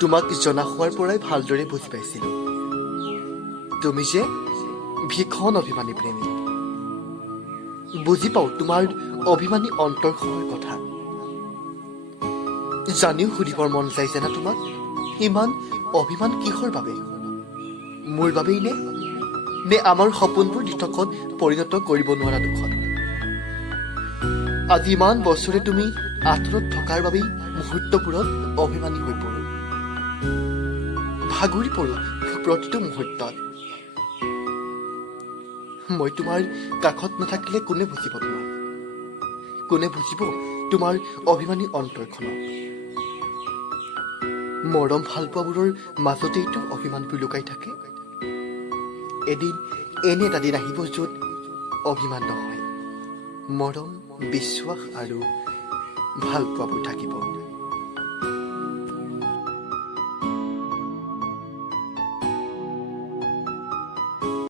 তোমাক জনা হোৱাৰ পৰাই ভালদৰে বুজি পাইছিলোঁ তুমি যে ভীষণ অভিমানী প্ৰেমী বুজি পাওঁ তোমাৰ অভিমানী অন্তৰখনৰ কথা জানিও সুধিবৰ মন যায় জানা তোমাক ইমান অভিমান কিহৰ বাবে মোৰ বাবেই নে আমাৰ সপোনবোৰ দিঠকত পৰিণত কৰিব নোৱাৰা দুখত আজি ইমান বছৰে তুমি আঁতৰত থকাৰ বাবেই মুহূৰ্তবোৰত অভিমানী হৈ পৰোঁ ভাগৰি পৰোঁ প্ৰতিটো মুহূৰ্তত মই তোমাৰ কাষত নাথাকিলে কোনে বুজিব তোমাক কোনে বুজিব তোমাৰ অভিমানী অন্তৰখনক মৰম ভালপোৱাবোৰৰ মাজতেইতো অভিমানবোৰ লুকাই থাকে এদিন এনে এটা দিন আহিব য'ত অভিমান নহয় মৰম বিশ্বাস আৰু ভালপোৱাবোৰ থাকিব